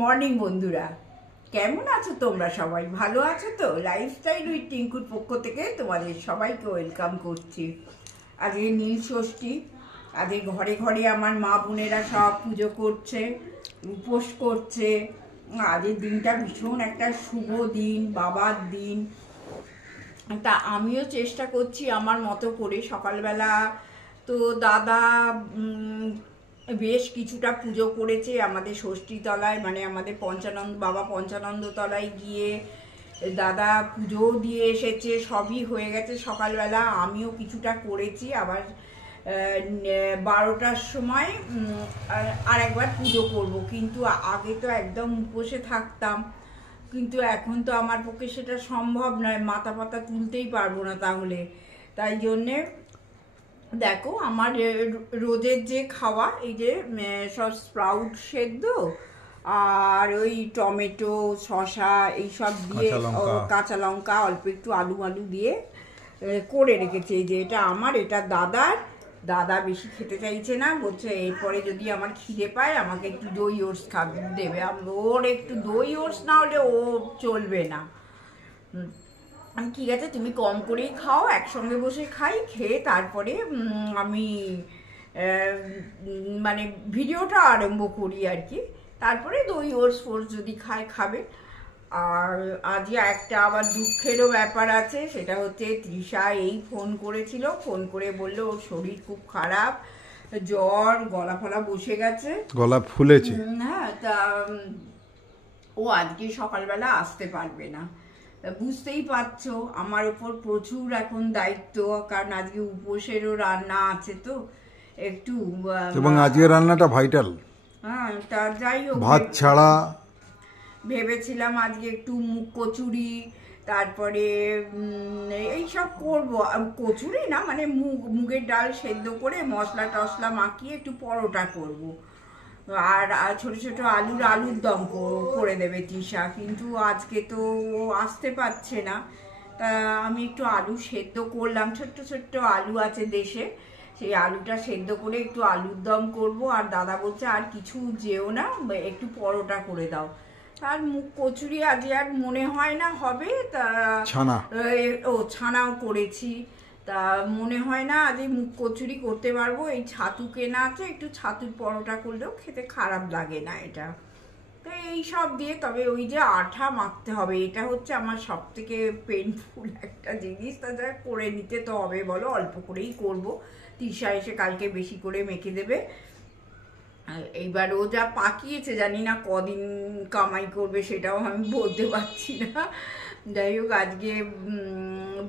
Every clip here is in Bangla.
মর্নিং বন্ধুরা, কেমন আছো তোমরা? সবাই ভালো আছো তো? লাইফস্টাইল উইথ টিঙ্কুর পক্ষ থেকে তোমাদের সবাইকে ওয়েলকাম করছি। আজকে নীল ষষ্ঠী। আজকে ঘরে ঘরে আমার মা বোনেরা সব পুজো করছে, উপোস করছে। আজকের দিনটা ভীষণ একটা শুভ দিন, বাবার দিন। তা আমিও চেষ্টা করছি আমার মতো করে। সকালবেলা তো দাদা বেশ কিছুটা পুজো করেছে আমাদের ষষ্ঠীতলায়, মানে আমাদের বাবা পঞ্চানন্দ তলায় গিয়ে দাদা পুজো দিয়ে এসেছে, সবই হয়ে গেছে সকালবেলা। আমিও কিছুটা করেছি, আবার 12টার সময় আর একবার পুজো করব। কিন্তু আগে তো একদম উপোসে থাকতাম, কিন্তু এখন তো আমার পক্ষে সেটা সম্ভব নয়, মাথা পাতা তুলতেই পারবো না তাহলে। তাই জন্যে দেখো আমার রোজের যে খাওয়া, এই যে সব স্প্রাউট সেদ্ধ আর ওই টমেটো শসা এইসব দিয়ে, কাঁচা লঙ্কা অল্প একটু আলু দিয়ে করে রেখেছি। এই যে এটা আমার, এটা দাদা বেশি খেতে চাইছে না, বলছে এরপরে যদি আমার খিদে পায় আমাকে একটু দই ওটস দেবে। ওর একটু দই ওটস না হলে ও চলবে না। আমি ঠিক আছে তুমি কম করেই খাও, একসঙ্গে বসে খাই, খেয়ে তারপরে আমি মানে ভিডিওটা আরম্ভ করি আর কি। তারপরে দই ওটস যদি খাবে। আর আজকে একটা আবার দুঃখেরও ব্যাপার আছে, সেটা হচ্ছে তৃষা এই ফোন করেছিল, ফোন করে বললো ওর শরীর খুব খারাপ, জ্বর, গলা ফলা বসে গেছে, গলা ফুলেছে। হ্যাঁ, তা ও আজকে সকালবেলা আসতে পারবে না। বুঝতেই পারছো আমার উপর প্রচুর এখন দায়িত্ব, কারণ আজকে উপোসেরও রান্না আছে তো একটু, এবং আজকে রান্নাটা ভাইটাল। হ্যাঁ, তা যাই হোক, ভাত ছাড়া ভেবেছিলাম আজকে একটু মুগ কচুরি, তারপরে এইসব করবো। কচুরি না, মানে মুগের ডাল সেদ্ধ করে মশলা টশলা মাখিয়ে একটু পরোটা করব। আর ছোট ছোট আলুর দম করে দেবে তৃষা, কিন্তু আজকে তো আসতে পারছে না। তা আমি একটু আলু সেদ্ধ করলাম, ছোট্ট আলু আছে দেশে, সেই আলুটা সেদ্ধ করে একটু আলুর দম করব। আর দাদা বলছে আর কিছু যেও না, একটু পরোটা করে দাও। আর মুগ কচুরি আজকে আর মনে হয় না হবে, তা ছানাও করেছি, তা মনে হয় না আজ মুগ কচুরি করতে পারবো। এই ছাতু কেনা আছে, একটু ছাতুর পরোটা করলেও খেতে খারাপ লাগে না এটা। তো এই সব দিয়ে, তবে ওই যে আঠা মাখতে হবে, এটা হচ্ছে আমার সব থেকে পেনফুল একটা জিনিস। তা যা করে নিতে তো হবে বলো, অল্প করেই করব। তৃষা এসে কালকে বেশি করে মেখে দেবে। এইবার ও যা পাকিয়েছে জানি না কদিন কামাই করবে, সেটাও আমি বলতে পারছি না। যাই হোক, আজকে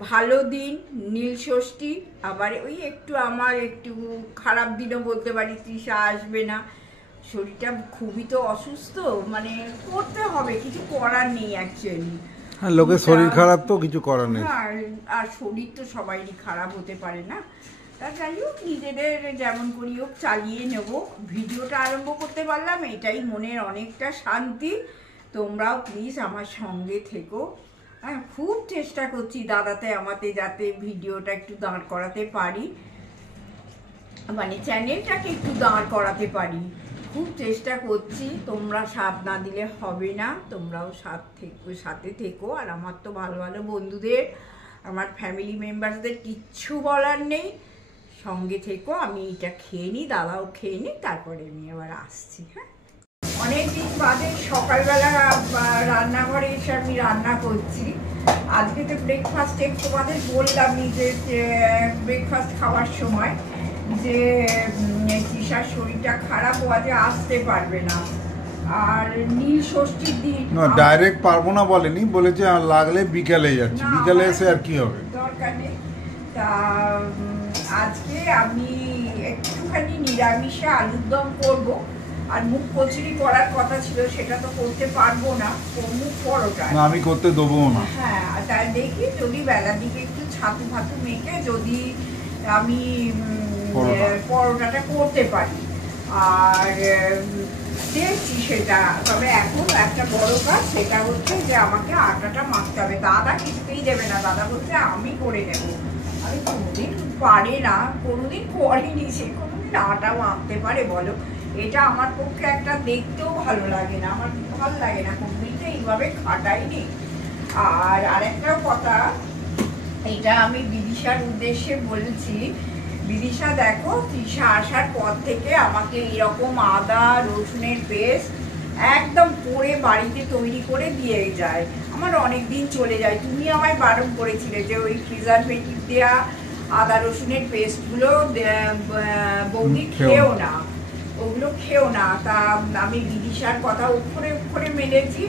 ভালো দিন, নীল ষষ্ঠী। আবার ওই একটু আমার একটু খারাপ দিনও বলতে পারি, তৃষা আসবে না, শরীরটা খুবই তো অসুস্থ, মানে করতে হবে, কিছু করার নেই অ্যাকচুয়ালি। হ্যাঁ, লোকের শরীর খারাপ তো কিছু করার নেই। আর শরীর তো সবাইরই খারাপ হতে পারে না। তা যাই হোক, নিজেদের যেমন করি হোক চালিয়ে নেব। ভিডিওটা আরম্ভ করতে পারলাম, এটাই মনের অনেকটা শান্তি। তোমরাও প্লিজ আমার সঙ্গে থেকো। হ্যাঁ, খুব চেষ্টা করছি দাদাতে আমাদের যাতে ভিডিওটা একটু দাঁড় করাতে পারি, মানে চ্যানেলটাকে একটু দাঁড় করাতে পারি, খুব চেষ্টা করছি। তোমরা সাথ না দিলে হবে না, তোমরাও সাথে থেকো। আর আমার তো ভালো বন্ধুদের, আমার ফ্যামিলি মেম্বারসদের কিচ্ছু বলার নেই, সঙ্গে থেকো। আমি এটা খেয়ে নিই, দাদাও খেয়ে নিই, তারপরে আমি আবার আসছি। হ্যাঁ, অনেকদিন বাদে সকালবেলা রান্নাঘরে এসে আমি রান্না করছি। আজকে তো ব্রেকফাস্টে তোমাদের বললামই যে ব্রেকফাস্ট খাওয়ার সময় যে তৃষার শরীরটা খারাপ, ও আজ আসতে পারবে না। আর নীল ষষ্ঠীর দিন ডাইরেক্ট পারবো না বলেনি, বলেছে লাগলে বিকালে যাচ্ছে, বিকালে এসে আর কি হবে, দরকার নেই। তা আজকে আমি একটুখানি নিরামিষে আলুর দম করবো। আর মুগ কচুরি করার কথা ছিল, সেটা তো করতে পারবো না, মুগ পরোটা আমি করতে দেবো না। হ্যাঁ, তাই দেখি যদি বেলার দিকে একটু ছাতু ফাতু মেখে যদি আমি পরোটাটা করতে পারি। আর দেখছি সেটা। তবে এখন একটা বড় কাজ, সেটা হচ্ছে যে আমাকে আটাটা মাখতে হবে। দাদা কিছুতেই দেবে না, দাদা বলছে আমি করে নেব। আমি কোনোদিন পারে না, কোনোদিন করিনি, সে কোনোদিন আটা মাখতে পারে বলো? এটা আমার পক্ষে একটা দেখতেও ভালো লাগে না, আমার ভালো লাগে না, কোনদিনটা এইভাবে খাটাইনি। আর আরেকটা কথা, এটা আমি বিদিশার উদ্দেশ্যে বলছি। বিদিশা দেখো, তৃষা আসার পর থেকে আমাকে এরকম আদা রসুনের পেস্ট একদম করে বাড়িতে তৈরি করে দিয়ে যায়। আমার অনেক দিন চলে যায়। তুমি আমায় বারণ করেছিলে যে ওই প্রিজারভেটিভ দেওয়া আদা রসুনের পেস্টগুলো বৌদি খেও না, ওগুলো খেও না। তা আমি বিদিশার কথা অক্ষরে অক্ষরে মেনেছি।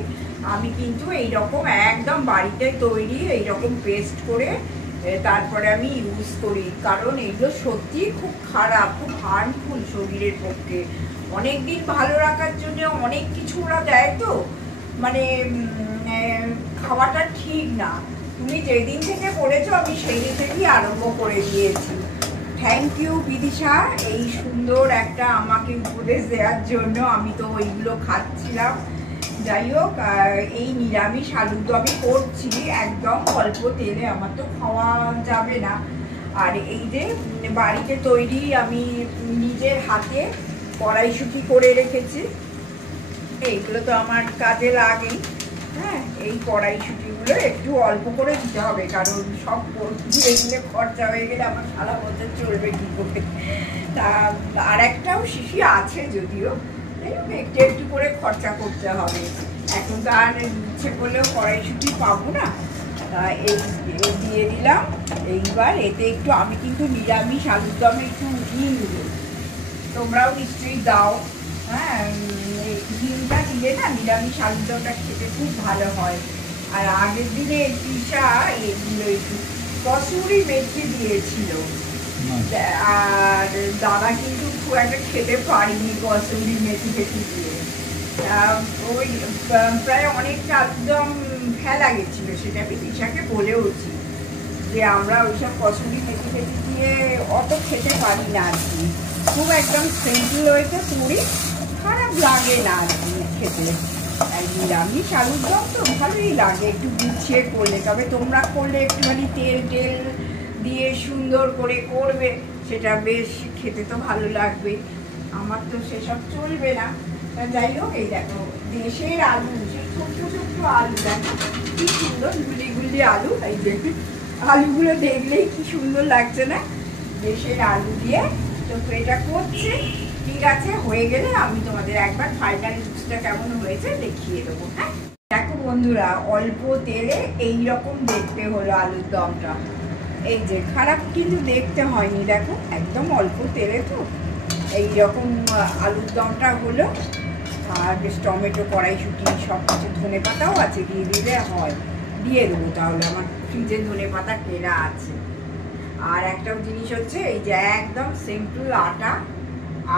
আমি কিন্তু এইরকম একদম বাড়িতে তৈরি এইরকম পেস্ট করে তারপরে আমি ইউজ করি, কারণ এগুলো সত্যি খুব খারাপ, খুব হার্মফুল শরীরের পক্ষে। অনেক দিন ভালো রাখার জন্য অনেক কিছু ওরা দেয়, তো মানে খাওয়াটা ঠিক না। তুমি যেদিন থেকে বলেছো আমি সেই দিন থেকেই আরম্ভ করে দিয়েছি। থ্যাংক ইউ বিদিশা, এই সুন্দর একটা আমাকে উপদেশ দেওয়ার জন্য। আমি তো ওইগুলো খাচ্ছিলাম। যাই হোক, এই নিরামিষ আলুর দম আমি করছি একদম অল্প তেলে, আমার তো খাওয়া যাবে না। আর এই যে বাড়িতে তৈরি আমি নিজের হাতে কড়াইশুঁটি করে রেখেছি, এইগুলো তো আমার কাজে লাগেই। হ্যাঁ, এই কড়াইশুঁটিগুলো একটু অল্প করে দিতে হবে, কারণ সব ধীরে ধীরে খরচা হয়ে গেলে আমার সারা বছর চলবে কী করে। তা আর একটাও শিশি আছে যদিও, একটু একটু করে খরচা করতে হবে। এখন তো আর ইচ্ছে করলেও কড়াইশুঁটি পাবো না। তা এই দিয়ে দিলাম। এইবার এতে একটু, আমি কিন্তু নিরামিষ আলুর দমে একটু হিং দিই, তোমরাও নিশ্চয়ই দাও। হ্যাঁ, হিংটা দিলে না নিরামিষ আলুর দমটা খেতে খুব ভালো হয়। আর আগের দিনে তৃষা এগুলো একটু কসুরি মেথি দিয়েছিল, আর দাদা কিন্তু খুব একটা খেতে পারিনি কসুরি মেথি টেথি দিয়ে। ওই প্রায় অনেকটা একদম ফেলা গেছিল, সেটা আমি তৃষাকে বলেওছি যে আমরা ওইসব কসুরি মেথি টেথি দিয়ে অত খেতে পারি না আর কি। খুব একদম সিম্পল হয়েছে, পুরি খারাপ লাগে না আর কি খেতে। নিরামিষ আলুর দম তো ভালোই লাগে একটু গুছিয়ে করলে, তবে তোমরা করলে একটুখানি তেল টেল দিয়ে সুন্দর করে করবে, সেটা বেশ খেতে তো ভালো লাগবে। আমার তো সেসব চলবে না। যাই হোক, এই দেখো দেশের আলু, সেই ছোট্ট ছোট্ট আলু, দেখো কি সুন্দর গুলি গুলি আলু। এই যে আলুগুলো দেখলেই কি সুন্দর লাগছে না, দেশের আলু দিয়ে। তো এটা করছি, ঠিক আছে, হয়ে গেলে আমি তোমাদের একবার ফাইনাল লুকসটা কেমন হয়েছে দেখিয়ে দেবো। হ্যাঁ, দেখো বন্ধুরা, অল্প তেলে এইরকম দেখতে হলো আলুর দমটা। এই যে খারাপ কিন্তু দেখতে হয়নি, দেখো একদম অল্প তেলে তো এইরকম আলুর দমটা হলো। আর বেশ টমেটো কড়াইশুঁটি সব কিছু, ধনে পাতাও আছে, দিয়ে দিলে হয়, দিয়ে দেবো তাহলে। আমার ফ্রিজে ধনে পাতা কেনা আছে। আর একটা জিনিস হচ্ছে, এই যে একদম সিম্পল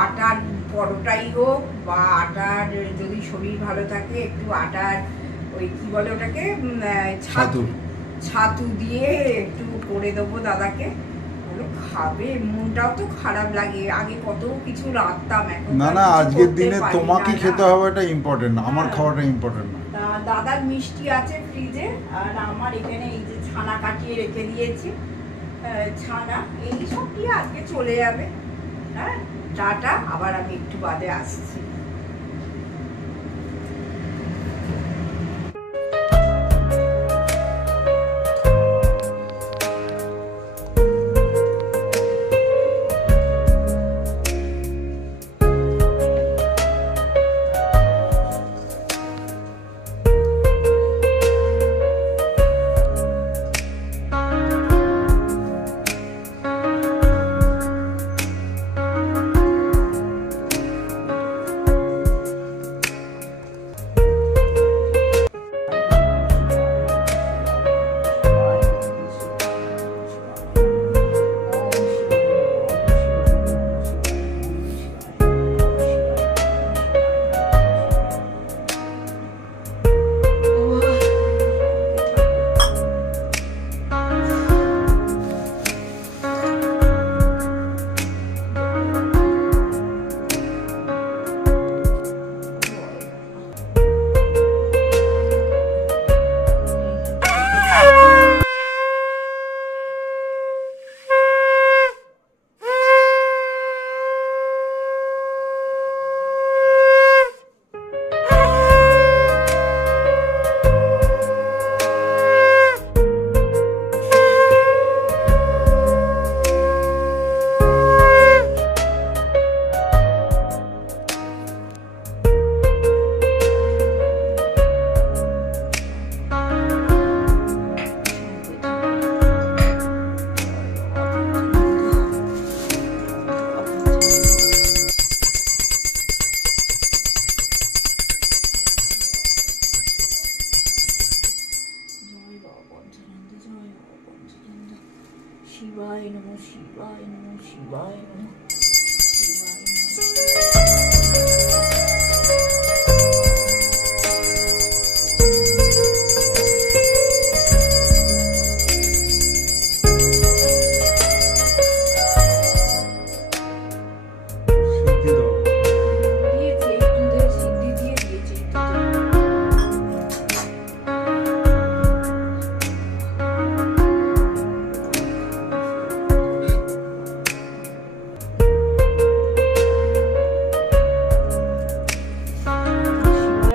আটার পরোটাই হোক বা আটার, যদি শরীর ভালো থাকে একটু আটার ওই কি বলে ওটাকে, ছাতু দিয়ে একটু করে দেবো দাদাকে, ওগুলো খাবে। মনটাও তো খারাপ লাগে, আগে কত কিছু রাখতাম, এখন না আজকের দিনে তোমাকে খেতে হবে, এটা ইম্পর্টেন্ট, আমার খাওয়াটা ইম্পর্টেন্ট না। দাদার মিষ্টি আছে ফ্রিজে, আর আমার এখানে এই যে ছানা কাটিয়ে রেখে দিয়েছি, ছানা এই সব দিয়ে আজকে চলে যাবে। হ্যাঁ, টাটা, আবার আমি একটু বাদে আসছি। শিবায়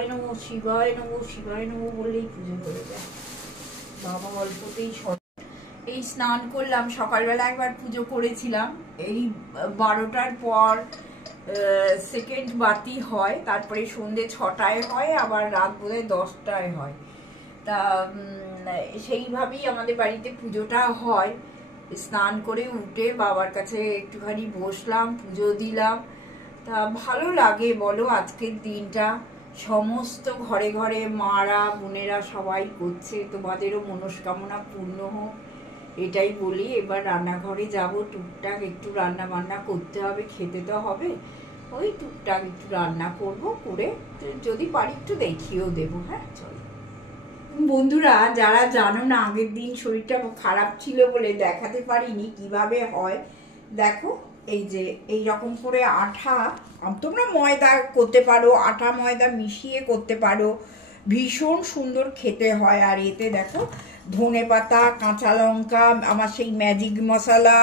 নমঃ। শিবায় নমঃ শিবায় নমঃ বললেই পুজো হয়ে যায়। বাবা অল্পতেই এই স্নান করলাম, সকালবেলা একবার পুজো করেছিলাম, এই 12টার পর সেকেন্ড বাতি হয়, তারপরে সন্ধ্যে 6টায় হয়, আবার রাত বোধহয় 10টায় হয়। তা সেইভাবেই আমাদের বাড়িতে পুজোটা হয়। স্নান করে উঠে বাবার কাছে একটুখানি বসলাম, পুজো দিলাম। তা ভালো লাগে বলো, আজকের দিনটা সমস্ত ঘরে ঘরে মারা বোনেরা সবাই করছে, তোমাদেরও মনস্কামনা পূর্ণ হোক এটাই বলি। এবার রান্নাঘরে যাব, টুকটাক একটু রান্না বান্না করতে হবে, খেতে তো হবে, ওই টুকটাক একটু রান্না করব, করে যদি পারি একটু দেখিয়েও দেবো। হ্যাঁ চলো বন্ধুরা, যারা জানো না আগের দিন শরীরটা খারাপ ছিল বলে দেখাতে পারিনি কিভাবে হয়, দেখো এই যে এই রকম করে আঠা, তোমরা ময়দা করতে পারো, আটা ময়দা মিশিয়ে করতে পারো, ভীষণ সুন্দর খেতে হয়। আর এতে দেখো ধনেপাতা, কাঁচা লঙ্কা, আমার সেই ম্যাজিক মশলা,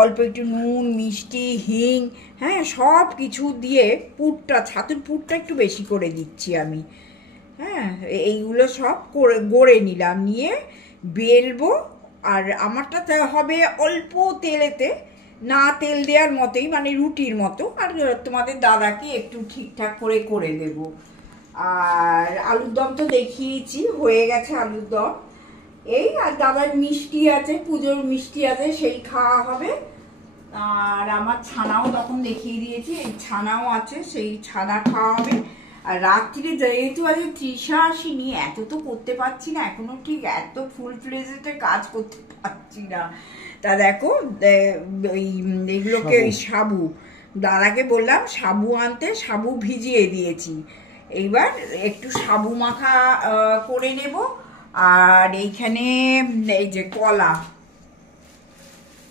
অল্প একটু নুন, মিষ্টি, হিং, হ্যাঁ সব কিছু দিয়ে পুরটা, ছাতুর পুরটা একটু বেশি করে দিচ্ছি আমি। হ্যাঁ এইগুলো সব করে গড়ে নিলাম, নিয়ে বেলবো। আর আমারটা হবে অল্প তেলেতে, না তেল দেওয়ার মতোই, মানে রুটির মতো। আর তোমাদের দাদাকে একটু ঠিকঠাক করে করে দেব। আর আলুর দম তো দেখিয়েছি, হয়ে গেছে আলুর দম। এই আর দাদার মিষ্টি আছে, পুজোর মিষ্টি আছে, সেই খাওয়া হবে। আর আমার ছানাও তখন দেখিয়ে দিয়েছি, এই ছানাও আছে, সেই ছানা খাওয়া হবে। আর রাত্রিরে যেহেতু আজ তৃষা আসিনি, এত তো করতে পারছি না এখনো, ঠিক এত ফুল ফ্লেজেতে কাজ করতে পারছি না। তা দেখো এইগুলোকে, সাবু, দাদাকে বললাম সাবু আনতে, সাবু ভিজিয়ে দিয়েছি। এইবার একটু সাবু মাখা করে নেব। আর এইখানে এই যে কলা,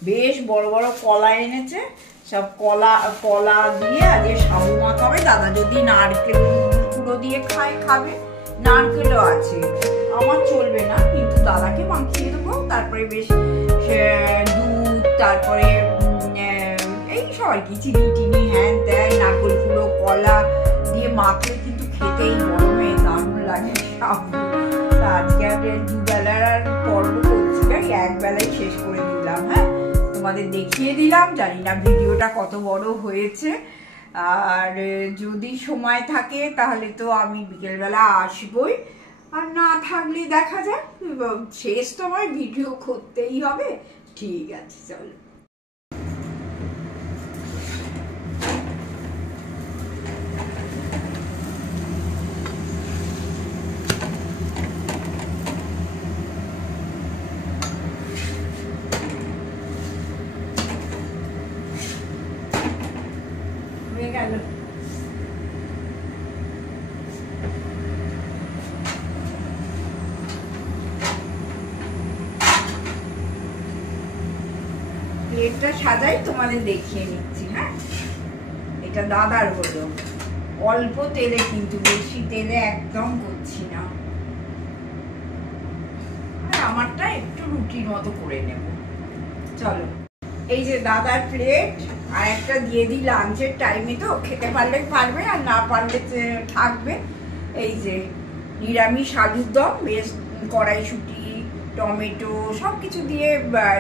বেশ বড় বড় কলা এনেছে, সব কলা দিয়ে আজকে সাবু মাখা হবে। দাদা যদি নারকেল গুঁড়ো দিয়ে খাবে, নারকেলও আছে, আমার চলবে না, কিন্তু দাদাকে মাখিয়ে দেবো। তারপরে বেশ দুধ, তারপরে এই সবাই কি চিনি টিনি হ্যান দেয়, নারকেল গুঁড়ো কলা দিয়ে মাখলে কিন্তু খেতেই গরমে দারুণ লাগে সাবু। তা আজকে দুবেলার পর্ব করছি, একবেলায় শেষ করে দিলাম। হ্যাঁ তোমাদের দেখিয়ে দিলাম, জানি না ভিডিওটা কত বড় হয়েছে। আর যদি সময় থাকে তাহলে তো আমি বিকেলবেলা আসবই, আর না থাকলে দেখা যাক, শেষ সময় ভিডিও করতেই হবে। ঠিক আছে চলো। হয়ে গেল। প্লেটটা সাজাই, তোমাদের দেখিয়ে নিচ্ছি। হ্যাঁ এটা দাদার হলো, অল্প তেলে, কিন্তু বেশি তেলে একদম করছি না। আর আমারটা একটু রুটির মতো করে নেব। চলো এই যে দাদার প্লেট, আর একটা দিয়ে দিই লাঞ্চের টাইমে, তো খেতে পারলে পারবে, আর না পারলে থাকবে। এই যে নিরামিষ আলুর দম, বেশ কড়াইশুঁটি, টমেটো সব কিছু দিয়ে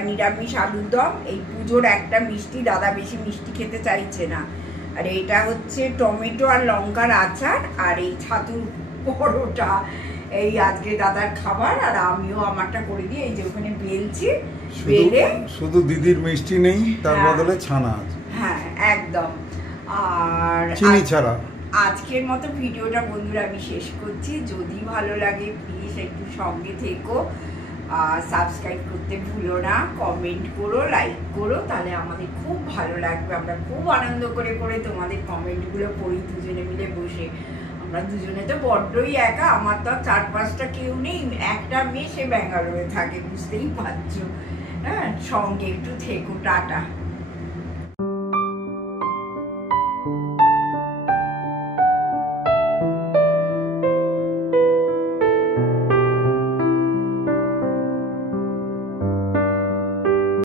নিরামিষ আলুর দম। এই পুজোর একটা মিষ্টি, দাদা বেশি মিষ্টি খেতে চাইছে না। আর এটা হচ্ছে টমেটো আর লঙ্কার আচার, আর এই ছাতুর পরোটা, এই আজকে দাদার খাবার। আর আমিও আমারটা করে দিই, এই যে ওখানে বেলছি, বেলে। শুধু দিদির মিষ্টি নেই, তার বদলে ছানা আছে। হ্যাঁ একদম। আর চিনি ছাড়া। আজকের মতো ভিডিওটা বন্ধুরা আমি শেষ করছি। যদি ভালো লাগে প্লিজ একটু সঙ্গে থেকো, সাবস্ক্রাইব করতে ভুলো না, কমেন্ট করো, লাইক করো, তাহলে আমাদের খুব ভালো লাগবে। আমরা খুব আনন্দ করে করে তোমাদের কমেন্টগুলো পড়ি দুজনে মিলে বসে। আমরা দুজনে তো বড্ডই একা, আমার তো 4-5টা কেউ নেই, একটা মেয়ে সে ব্যাঙ্গালোরে থাকে, বুঝতেই পারছো। হ্যাঁ, সঙ্গে একটু থেকো, টাটা।